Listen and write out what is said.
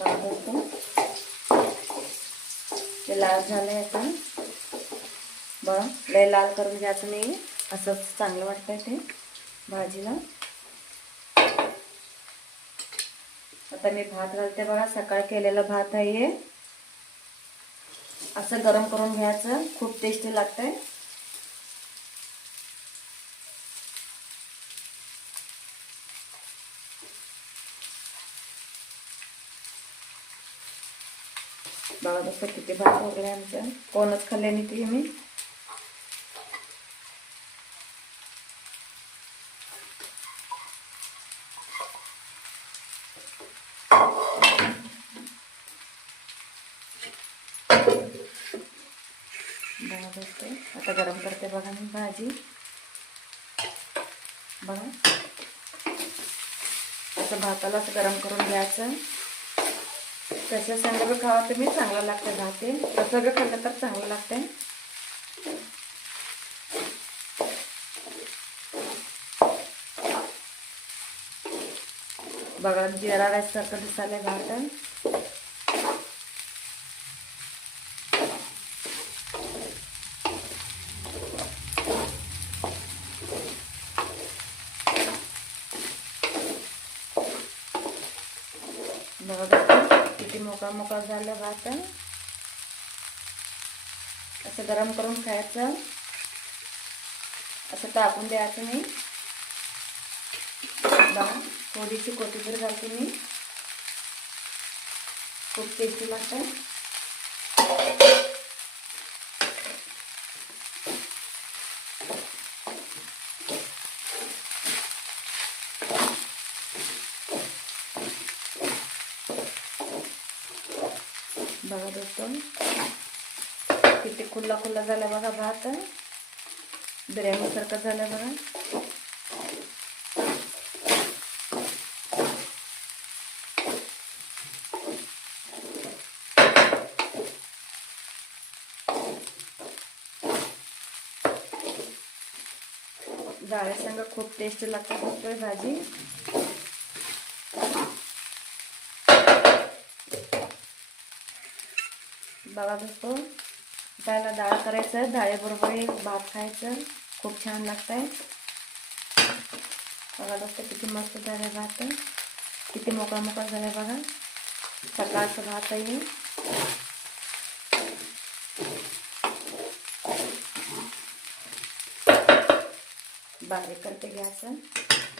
बघा दोस्तों, ते लाल झालंय आता. बघा, लय लाल करून घ्यायचं नाही, असंच चांगलं वाटतंय ते भाजीला. आता मी भात घालते. बघा, सकाळी केलेला भात आहे हे. असं गरम करून घ्यायचं, खूप टेस्टी लागतंय. बघा दोस्तों, किती भात उरले आमचं. कोणच खाल्ले नाही ते मी. बघा दोस्तों, आता गरम करते बघा मी भाजी. बघा, असं भाताला असं गरम करून घ्यायचं. तसं संग बी खावा तुम्ही, चांगलं लागतं भात. तसं बी खाल्लं तर चांगलं लागतंय. बघा, जिरा राईस सारखं दिसायला भात. बघा दोस्तों, किती मोकळा मोकळा झाला भात. असं गरम करून खायचं, असं टाकून द्यायचं नाही. बघा, थोडीशी कोथिंबीर घालते मी. खूप टेस्टी लागतं. बघा दोस्तों, किती खुल्ला खुल्ला झाला बघा भात. बिर्याणी सारखं झालं बघा. डाळीसंग खूप टेस्टी लागते दोस्तों भाजी. बघा दोस्तों, पहिला डाळ करायचं, डाळीबरोबर भात खायचं, खूप छान लागतंय. बघा दोस्तों, किती मस्त झालं भात. किती मोकळा मोकळा झालं बघा. सकाळचं भात आहे. बारीक करते गॅस.